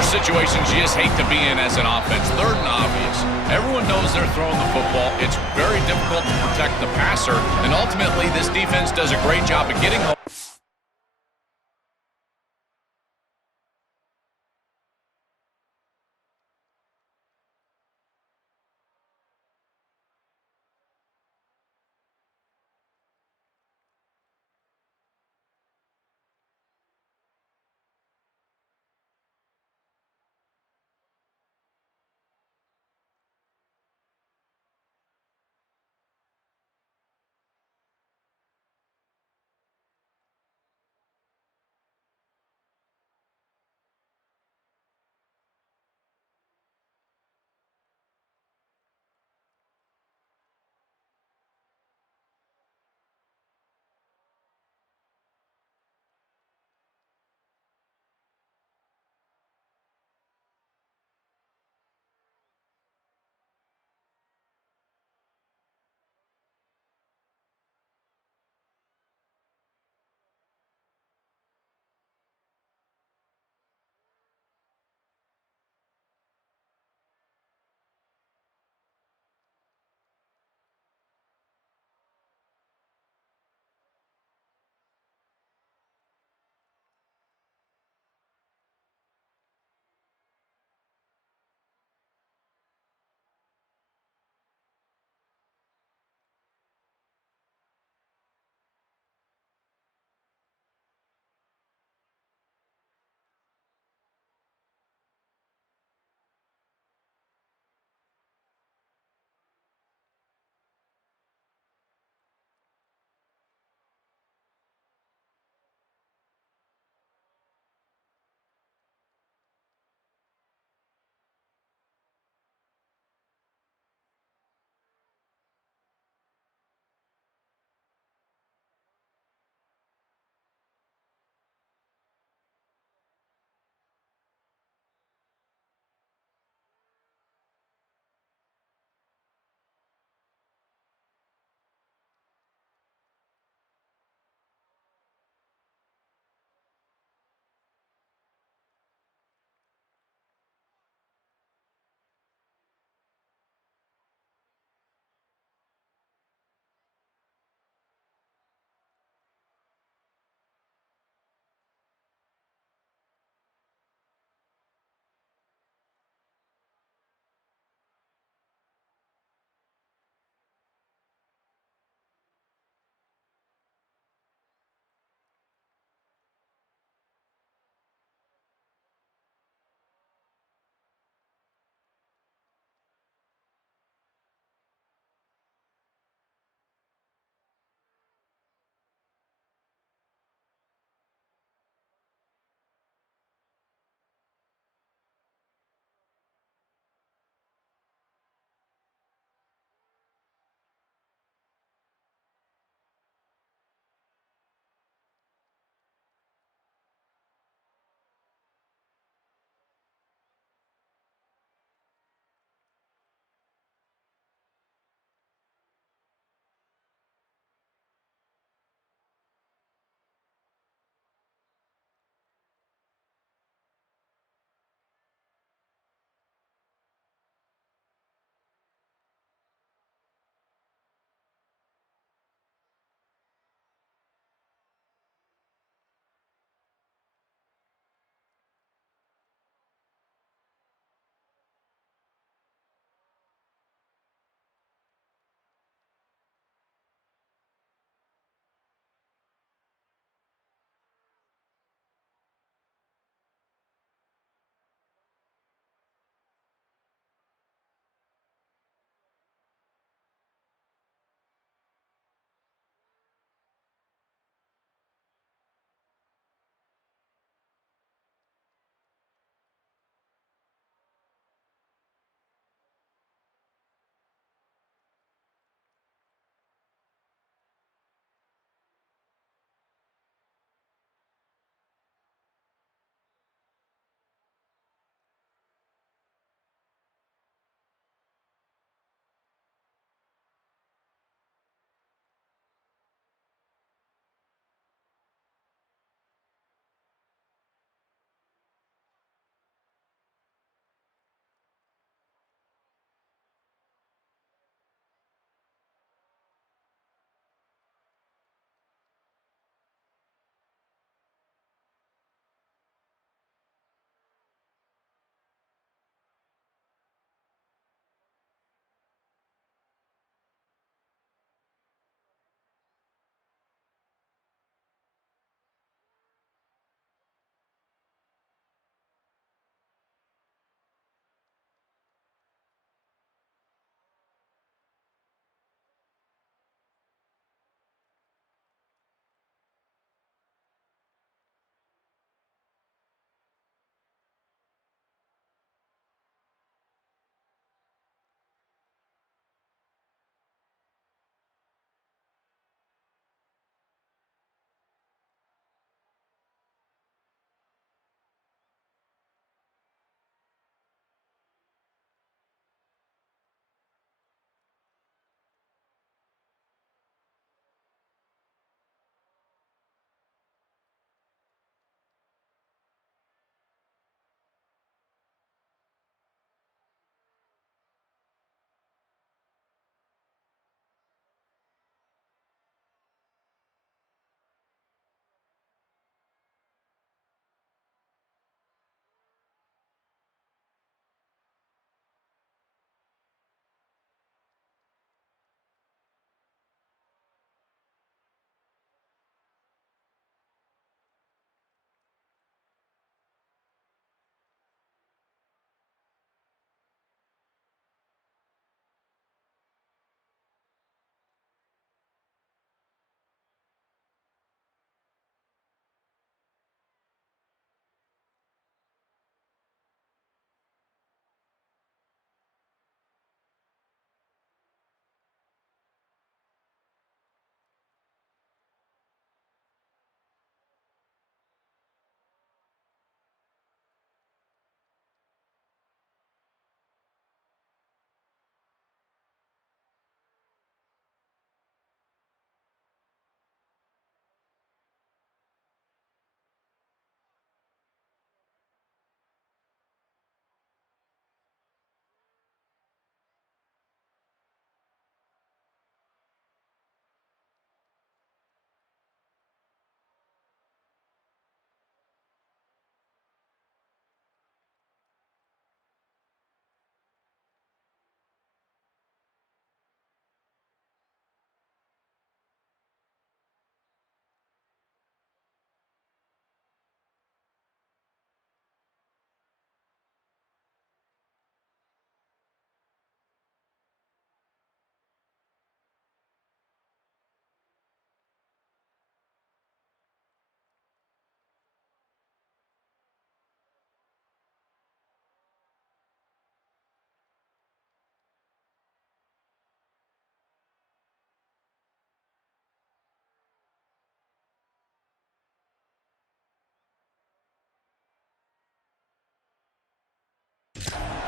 are situations you just hate to be in as an offense. Third and obvious. Everyone knows they're throwing the football. It's very difficult to protect the passer, and ultimately this defense does a great job of getting home.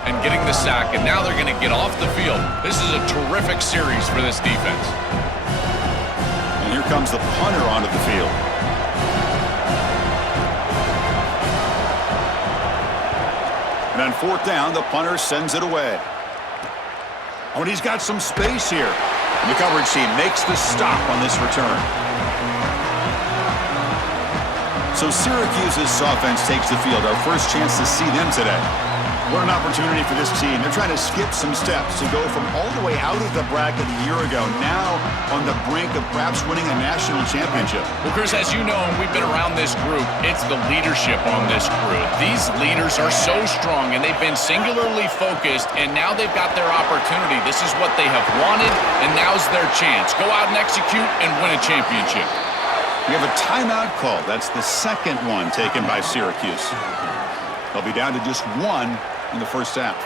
and getting the sack, and now they're going to get off the field. This is a terrific series for this defense. And here comes the punter onto the field. And on fourth down, the punter sends it away. Oh, and he's got some space here. And the coverage team makes the stop on this return. So Syracuse's offense takes the field. Our first chance to see them today. What an opportunity for this team. They're trying to skip some steps to go from all the way out of the bracket a year ago, now on the brink of perhaps winning a national championship. Well, Chris, as you know, and we've been around this group, it's the leadership on this crew. These leaders are so strong, and they've been singularly focused, and now they've got their opportunity. This is what they have wanted, and now's their chance. Go out and execute and win a championship. We have a timeout call. That's the second one taken by Syracuse. They'll be down to just one in the first half.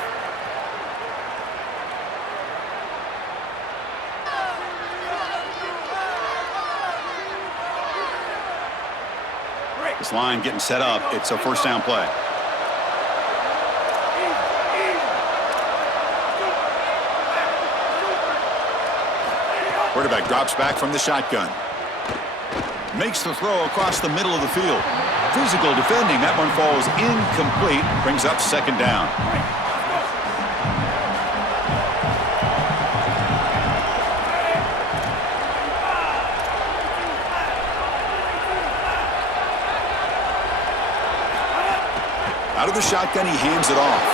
This line getting set up. It's a first down play. Quarterback drops back from the shotgun. Makes the throw across the middle of the field. Physical defending. That one falls incomplete. Brings up second down. Out of the shotgun, he hands it off.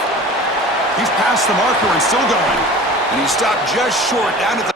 He's past the marker and still going. And he stopped just short down at the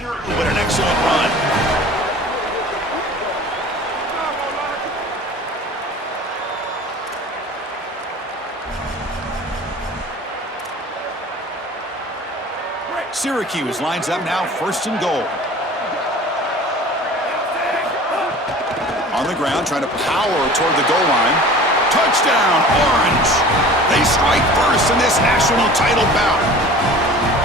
What an excellent run. Syracuse lines up now, first and goal. On the ground, trying to power toward the goal line. Touchdown, Orange! They strike first in this national title bout.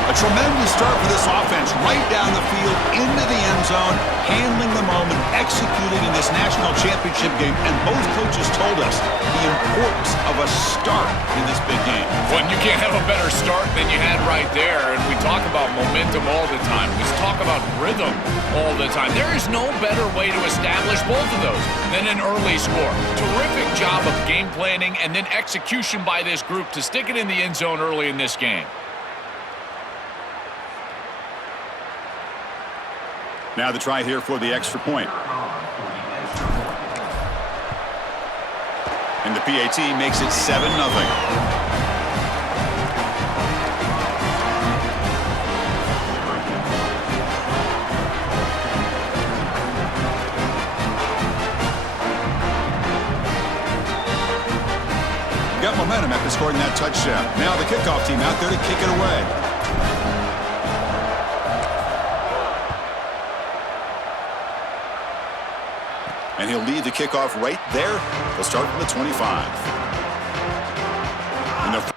A tremendous start for this offense, right down the field, into the end zone, handling the moment, executing in this national championship game. And both coaches told us the importance of a start in this big game. Well, you can't have a better start than you had right there. And we talk about momentum all the time. We talk about rhythm all the time. There is no better way to establish both of those than an early score. Terrific job of game planning and then execution by this group to stick it in the end zone early in this game. Now the try here for the extra point. And the PAT makes it 7-0. Got momentum after scoring that touchdown. Now the kickoff team out there to kick it away. And he'll lead the kickoff right there. He'll start from the 25. And the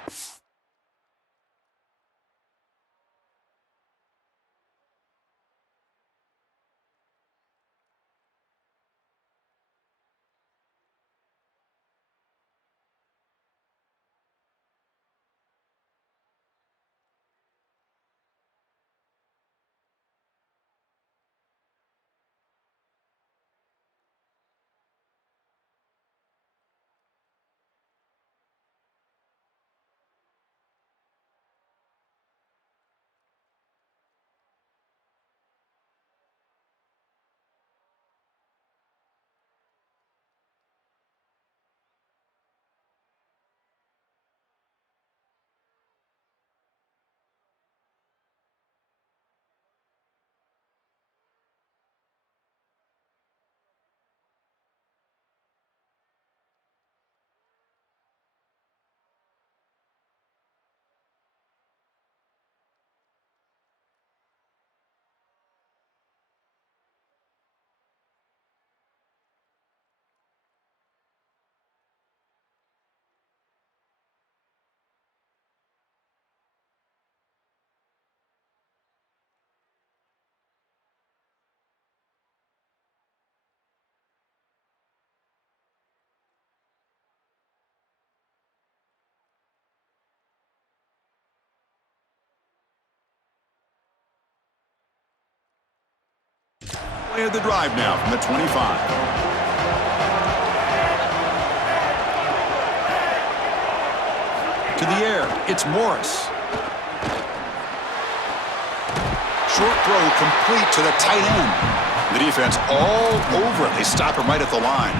play of the drive now from the 25. To the air, it's Morris. Short throw complete to the tight end. The defense all over it. They stop him right at the line.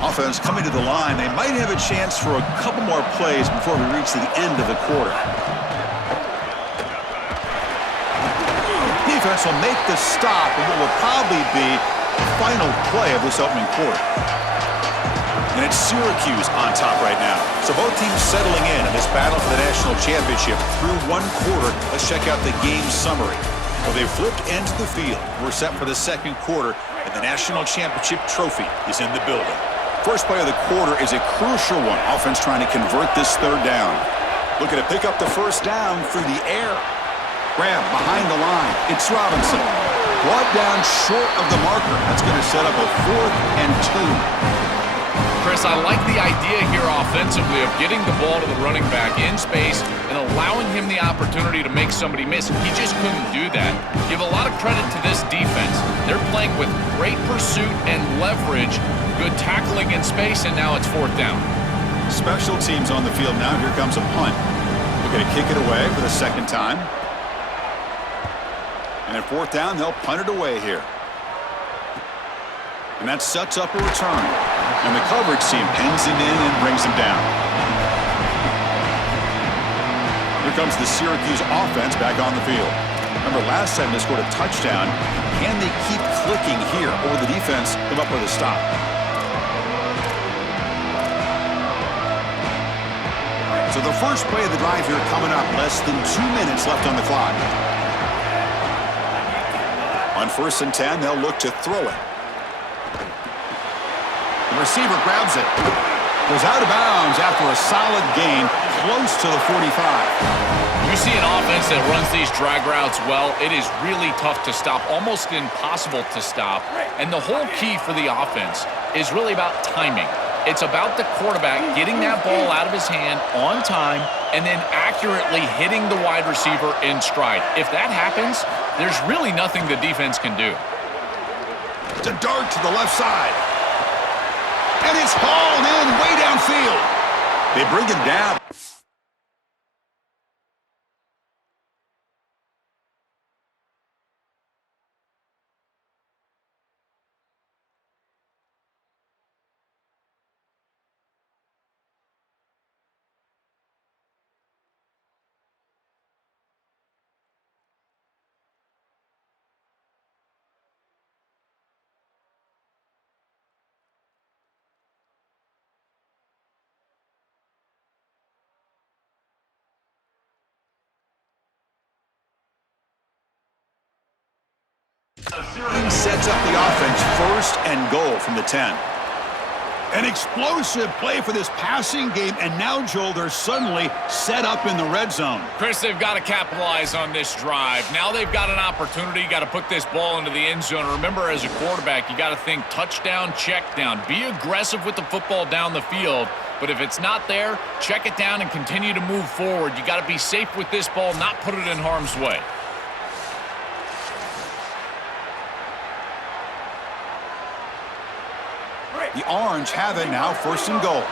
Offense coming to the line. They might have a chance for a couple more plays before we reach the end of the quarter. Defense will make the stop in what will probably be the final play of this opening quarter. And it's Syracuse on top right now. So both teams settling in this battle for the national championship through one quarter. Let's check out the game summary. Well, they flipped into the field. We're set for the second quarter, and the national championship trophy is in the building. First play of the quarter is a crucial one. Offense trying to convert this third down. Looking to pick up the first down through the air. Grab behind the line. It's Robinson. Brought down short of the marker. That's going to set up a 4th and 2. Chris, I like the idea here offensively of getting the ball to the running back in space and allowing him the opportunity to make somebody miss. He just couldn't do that. Give a lot of credit to this defense. They're playing with great pursuit and leverage, good tackling in space, and now it's 4th down. Special teams on the field now. Here comes a punt. We're going to kick it away for the second time. And at 4th down, they'll punt it away here. And that sets up a return. And the coverage team pins him in and brings him down. Here comes the Syracuse offense back on the field. Remember, last time they scored a touchdown. Can they keep clicking here, or the defense come up with a stop? So the first play of the drive here coming up. Less than 2 minutes left on the clock. On 1st and 10, they'll look to throw it. The receiver grabs it. Goes out of bounds after a solid gain, close to the 45. You see an offense that runs these drag routes well, it is really tough to stop, almost impossible to stop. And the whole key for the offense is really about timing. It's about the quarterback getting that ball out of his hand on time and then accurately hitting the wide receiver in stride. If that happens, there's really nothing the defense can do. It's a dart to the left side. And it's hauled in way downfield. They bring him down. Sets up the offense 1st and goal from the 10. An explosive play for this passing game, and now, Joel, they're suddenly set up in the red zone. Chris, they've got to capitalize on this drive. Now they've got an opportunity. You got to put this ball into the end zone. Remember, as a quarterback, you got to think touchdown, check down. Be aggressive with the football down the field. But if it's not there, check it down and continue to move forward. You got to be safe with this ball, not put it in harm's way. The Orange have it now, 1st and goal.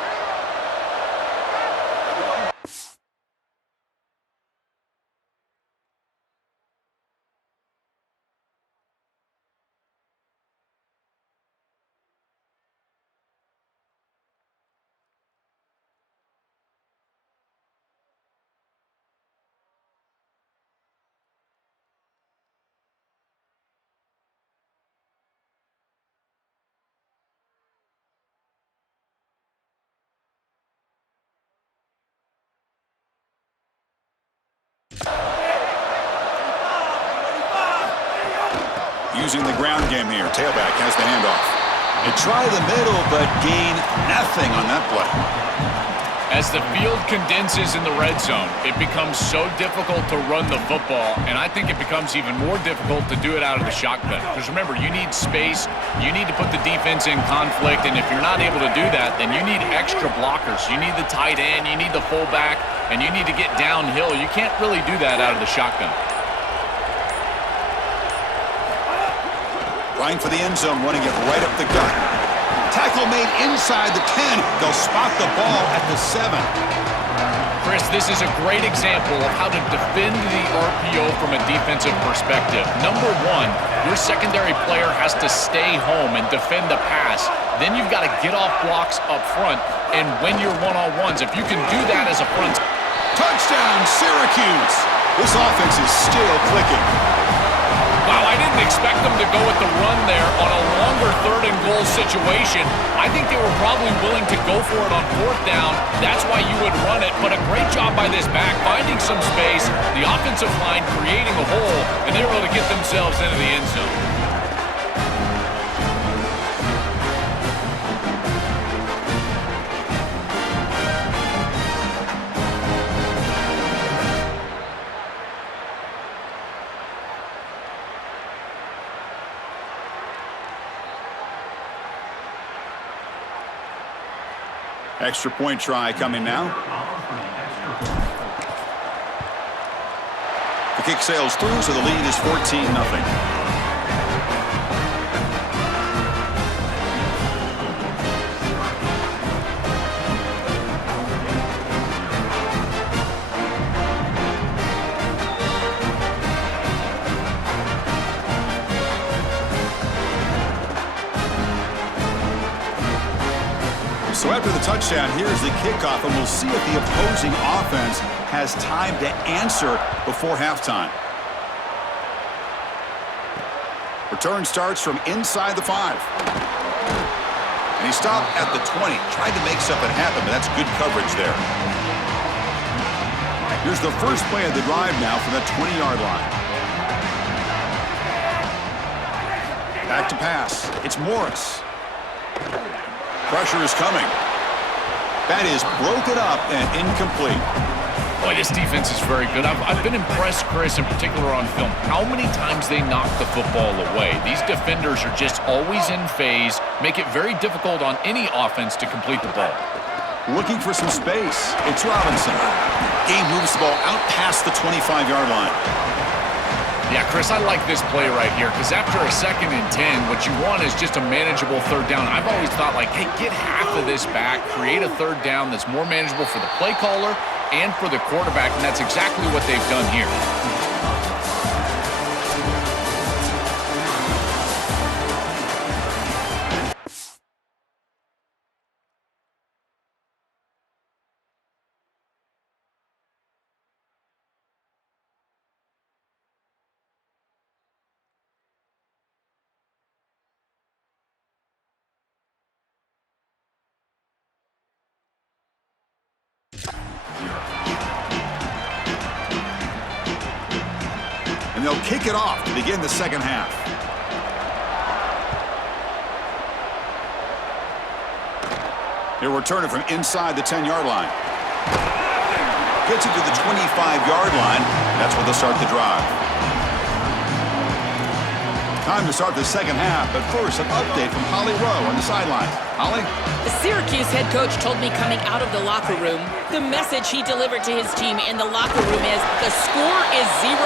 Using the ground game here. Tailback has the handoff. They try the middle, but gain nothing on that play. As the field condenses in the red zone, it becomes so difficult to run the football, and I think it becomes even more difficult to do it out of the shotgun. Because remember, you need space, you need to put the defense in conflict, and if you're not able to do that, then you need extra blockers. You need the tight end, you need the fullback, and you need to get downhill. You can't really do that out of the shotgun. Trying for the end zone, running it right up the gut. Tackle made inside the 10. They'll spot the ball at the 7. Chris, this is a great example of how to defend the RPO from a defensive perspective. Number one, your secondary player has to stay home and defend the pass. Then you've got to get off blocks up front and win your one-on-ones. If you can do that as a front. Touchdown, Syracuse! This offense is still clicking. Wow, I didn't expect them to go with the run there on a longer 3rd and goal situation. I think they were probably willing to go for it on 4th down. That's why you would run it. But a great job by this back, finding some space, the offensive line creating a hole, and they were able to get themselves into the end zone. Extra point try coming now. The kick sails through, so the lead is 14-0. So after the touchdown, here's the kickoff, and we'll see if the opposing offense has time to answer before halftime. Return starts from inside the 5. And he stopped at the 20. Tried to make something happen, but that's good coverage there. Here's the first play of the drive now from the 20-yard line. Back to pass. It's Morris. Pressure is coming. That is broken up and incomplete. Boy, this defense is very good. I've been impressed, Chris, in particular on film, how many times they knock the football away. These defenders are just always in phase, make it very difficult on any offense to complete the ball. Looking for some space. It's Robinson. He moves the ball out past the 25-yard line. Yeah, Chris, I like this play right here because after a 2nd and 10, what you want is just a manageable 3rd down. I've always thought, like, hey, get half of this back, create a 3rd down that's more manageable for the play caller and for the quarterback, and that's exactly what they've done here. And they'll kick it off to begin the second half. He'll return it from inside the 10-yard line. Gets it to the 25-yard line. That's where they'll start the drive. Time to start the second half, but first, an update from Holly Rowe on the sidelines. Holly? The Syracuse head coach told me coming out of the locker room, the message he delivered to his team in the locker room is the score is 0-0.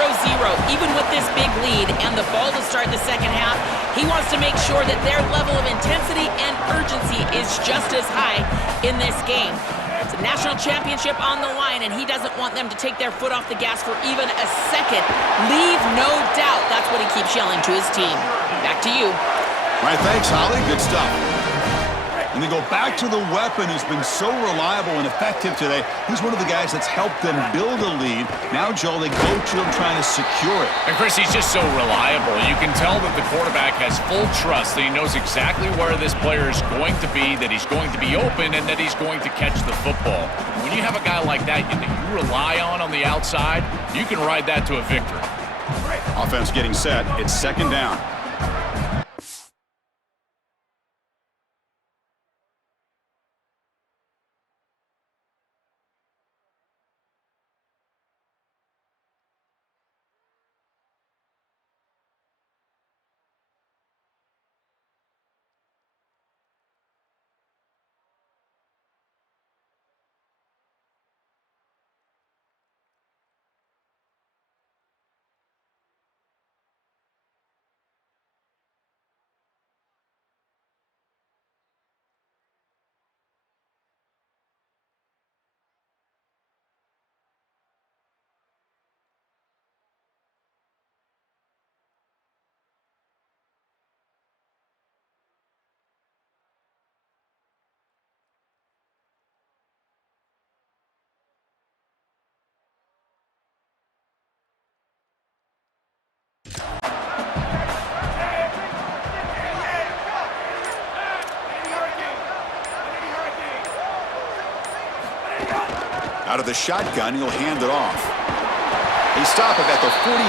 Even with this big lead and the ball to start the second half, he wants to make sure that their level of intensity and urgency is just as high in this game. It's a national championship on the line, and he doesn't want them to take their foot off the gas for even a second. Leave no doubt. That's what he keeps yelling to his team. Back to you. All right, thanks, Holly. Good stuff. And they go back to the weapon who's been so reliable and effective today. He's one of the guys that's helped them build a lead. Now, Joel, they go to him trying to secure it. And, Chris, he's just so reliable. You can tell that the quarterback has full trust that he knows exactly where this player is going to be, that he's going to be open, and that he's going to catch the football. When you have a guy like that you rely on the outside, you can ride that to a victory. Offense getting set. It's second down. Out of the shotgun, he'll hand it off. They stop it at the 49,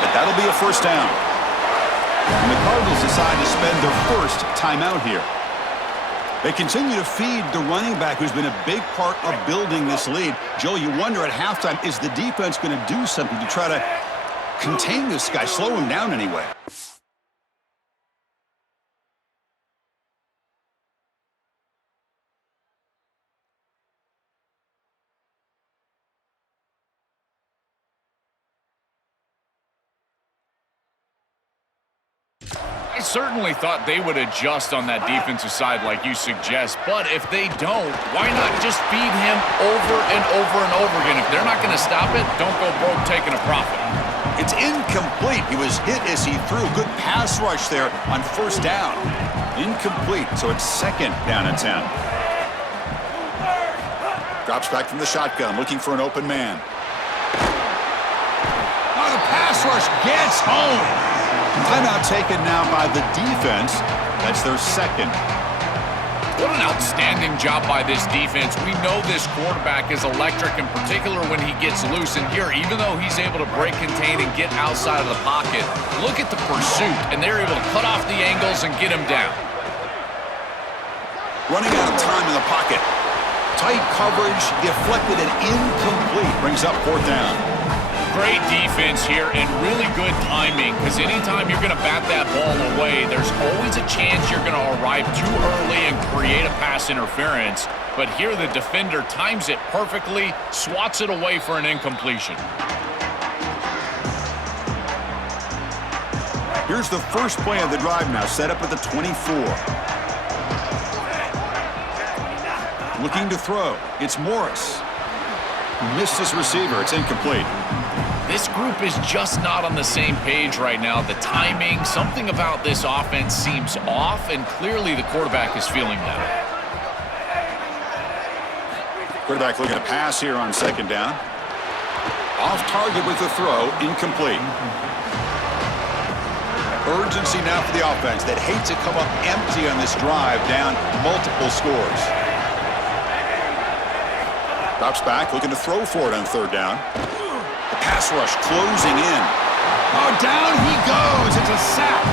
but that'll be a first down. And the Cardinals decide to spend their first timeout here. They continue to feed the running back who's been a big part of building this lead. Joe, you wonder at halftime, is the defense going to do something to try to contain this guy, slow him down anyway? I certainly thought they would adjust on that defensive side like you suggest, but if they don't, why not just feed him over and over and over again? If they're not going to stop it, don't go broke taking a profit. It's incomplete. He was hit as he threw. Good pass rush there on first down. Incomplete, so it's second down and 10. Drops back from the shotgun, looking for an open man. Oh, the pass rush gets home. Timeout taken now by the defense. That's their second. What an outstanding job by this defense. We know this quarterback is electric, in particular when he gets loose. And here, even though he's able to break, contain, and get outside of the pocket, look at the pursuit, and they're able to cut off the angles and get him down. Running out of time in the pocket. Tight coverage, deflected and incomplete. Brings up 4th down. Great defense here and really good timing, because anytime you're going to bat that ball away, there's always a chance you're going to arrive too early and create a pass interference. But here the defender times it perfectly, swats it away for an incompletion. Here's the first play of the drive now, set up at the 24. Looking to throw. It's Morris. Missed his receiver. It's incomplete. This group is just not on the same page right now. The timing, something about this offense seems off, and clearly the quarterback is feeling that. Quarterback looking to pass here on 2nd down. Off target with the throw. Incomplete. Urgency now for the offense that hates to come up empty on this drive, down multiple scores. Drops back, looking to throw for it on 3rd down. The pass rush closing in. Oh, down he goes. It's a sack.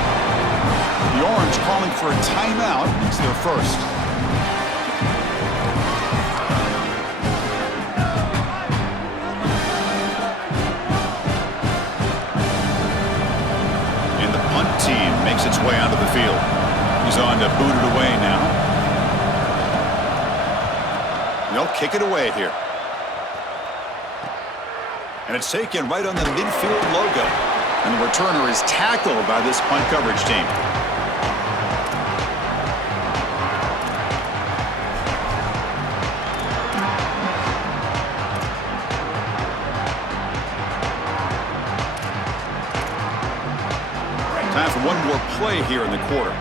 The Orange calling for a timeout. It's their first. And the punt team makes its way onto the field. He's on to boot it away now. They'll kick it away here. And it's taken right on the midfield logo. And the returner is tackled by this punt coverage team. Time for one more play here in the quarter.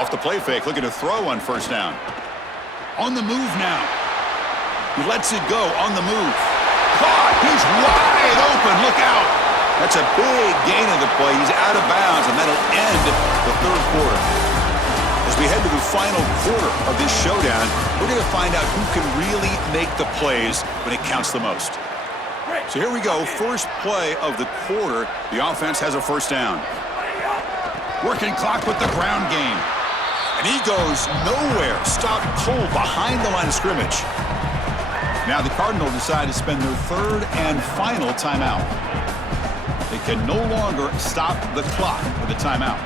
Off the play fake, looking to throw on 1st down. On the move now. He lets it go on the move. Caught! He's wide open. Look out! That's a big gain of the play. He's out of bounds, and that'll end the 3rd quarter. As we head to the final quarter of this showdown, we're going to find out who can really make the plays when it counts the most. So here we go. First play of the quarter. The offense has a 1st down. Working clock with the ground game. And he goes nowhere. Stopped cold behind the line of scrimmage. Now the Cardinals decide to spend their 3rd and final timeout. They can no longer stop the clock with a timeout.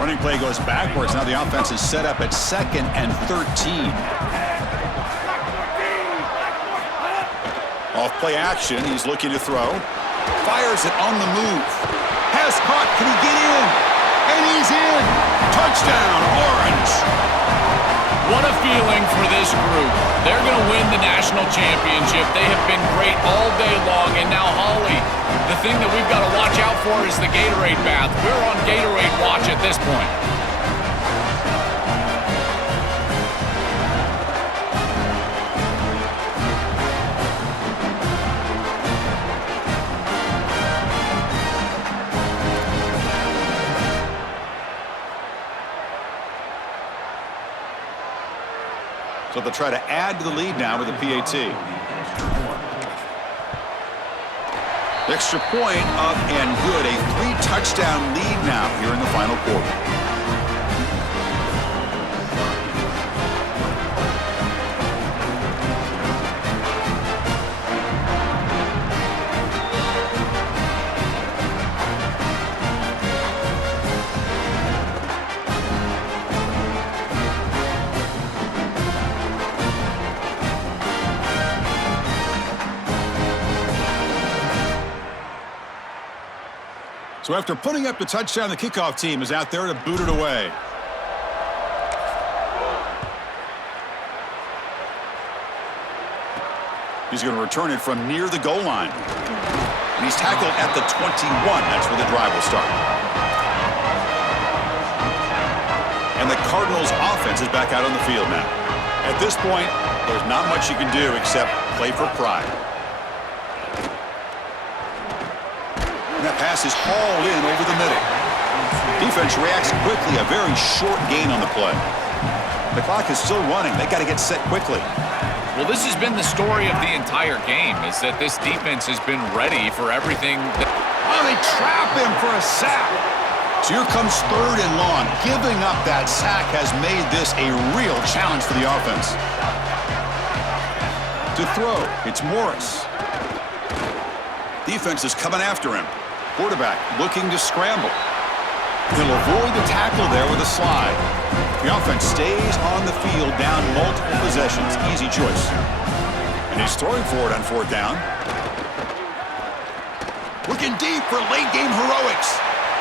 Running play goes backwards. Now the offense is set up at 2nd and 13. Off play action. He's looking to throw. Fires it on the move. Pass caught. Can he get in? And he's in. Touchdown, Orange. What a feeling for this group. They're going to win the national championship. They have been great all day long. And now, Holly, the thing that we've got to watch out for is the Gatorade bath. We're on Gatorade watch at this point. So they'll try to add to the lead now with a PAT. Extra point up and good. A 3-touchdown lead now here in the final quarter. So after putting up the touchdown, the kickoff team is out there to boot it away. He's going to return it from near the goal line. And he's tackled at the 21. That's where the drive will start. And the Cardinals offense is back out on the field now. At this point, there's not much you can do except play for pride. pass is hauled in over the middle. Defense reacts quickly, a very short gain on the play. The clock is still running. They got to get set quickly. Well, this has been the story of the entire game, is that this defense has been ready for everything. Oh, they trap him for a sack. So here comes 3rd and long. Giving up that sack has made this a real challenge for the offense. To throw, it's Morris. Defense is coming after him. Quarterback looking to scramble. He'll avoid the tackle there with a slide. The offense stays on the field down multiple possessions. Easy choice. And he's throwing for it on 4th down. Looking deep for late game heroics.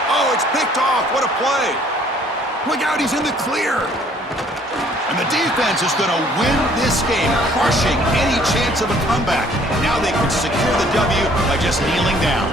Oh, it's picked off. What a play. Look out, he's in the clear. And the defense is going to win this game, crushing any chance of a comeback. Now they can secure the W by just kneeling down.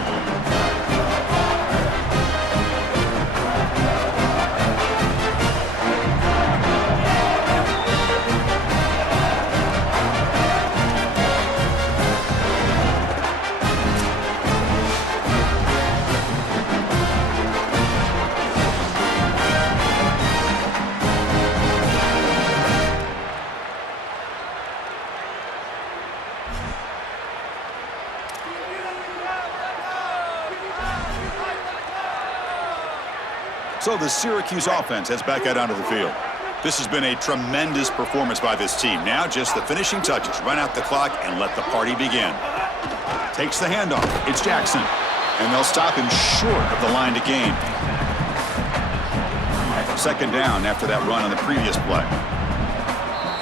So the Syracuse offense heads back out onto the field. This has been a tremendous performance by this team. Now just the finishing touches. Run out the clock and let the party begin. Takes the handoff. It's Jackson. And they'll stop him short of the line to gain. 2nd down after that run on the previous play.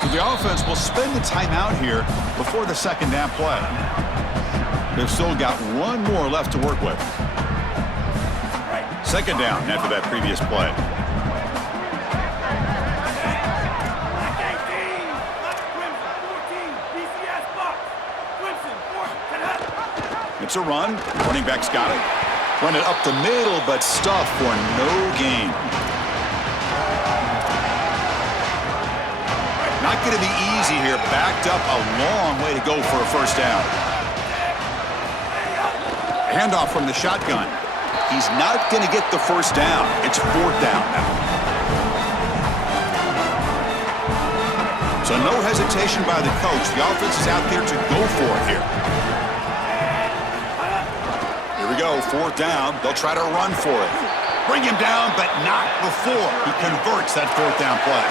So the offense will spend the timeout here before the 2nd down play. They've still got one more left to work with. 2nd down after that previous play. It's a run. Running back's got it. Run it up the middle, but stuff for no gain. Not going to be easy here. Backed up a long way to go for a 1st down. Handoff from the shotgun. He's not going to get the 1st down. It's 4th down now. So no hesitation by the coach. The offense is out there to go for it here. Here we go, 4th down. They'll try to run for it. Bring him down, but not before he converts that 4th down play.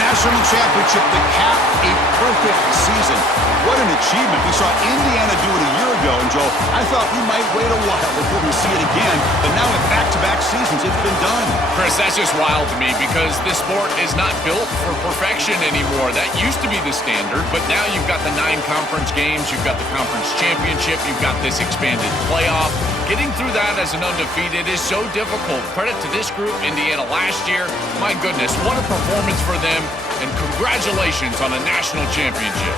National championship to cap a perfect season. What an achievement. We saw Indiana do it a year ago, and Joe, I thought we might wait a while before we see it again, but now in back-to-back seasons, it's been done. Chris, that's just wild to me because this sport is not built for perfection anymore. That used to be the standard, but now you've got the 9 conference games, you've got the conference championship, you've got this expanded playoff. Getting through that as an undefeated is so difficult. Credit to this group, Indiana last year. My goodness, what a performance for them, and congratulations on a national championship.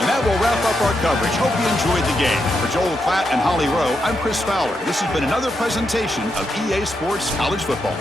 And that will wrap up our coverage. Hope you enjoyed the game. For Joel Klatt and Holly Rowe, I'm Chris Fowler. This has been another presentation of EA Sports College Football.